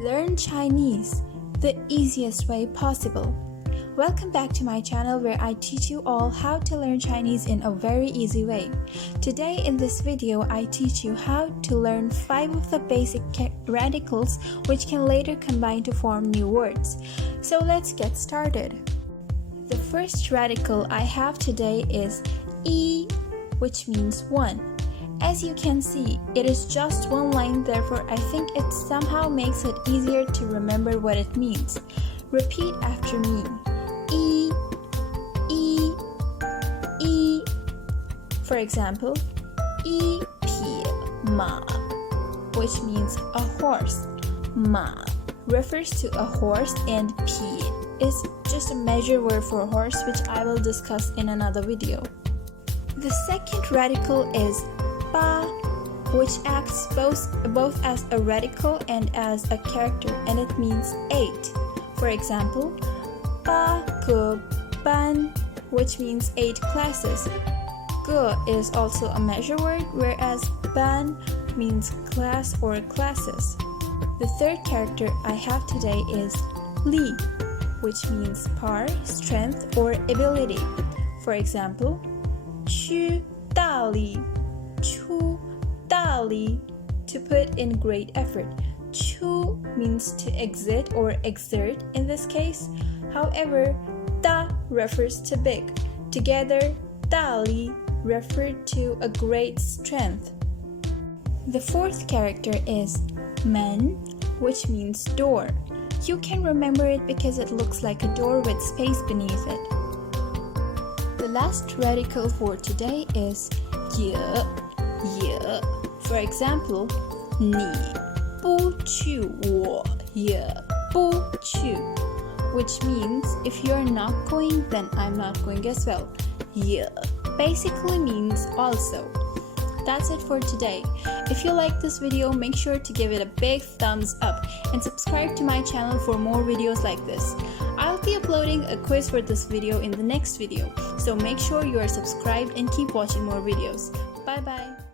Learn Chinese the easiest way possible. Welcome back to my channel where I teach you all how to learn Chinese in a very easy way. Today in this video, I teach you how to learn 5 of the basic radicals which can later combine to form new words. So let's get started. The first radical I have today is 一, which means 1. As you can see, it is just one line, therefore I think it somehow makes it easier to remember what it means. Repeat after me. 一, 一, 一. For example, 一匹马, which means a horse. 马 refers to a horse and 匹 is just a measure word for horse, which I will discuss in another video. The second radical is 八, which acts both as a radical and as a character, and it means 8. For example, 八个班, which means 8 classes. 个 is also a measure word, whereas 班 means class or classes. The third character I have today is 力, which means power, strength, or ability. For example, 去大理, 出大理, to put in great effort. 出 means to exit or exert in this case. However, 大 refers to big. Together, 大理 referred to a great strength. The fourth character is 门, which means door. You can remember it because it looks like a door with space beneath it. The last radical for today is 也. For example, 你不去我也不去, which means if you're not going, then I'm not going as well. 也 basically means also. That's it for today. If you like this video, make sure to give it a big thumbs up and subscribe to my channel for more videos like this. I'll be uploading a quiz for this video in the next video, so make sure you are subscribed and keep watching more videos. Bye bye.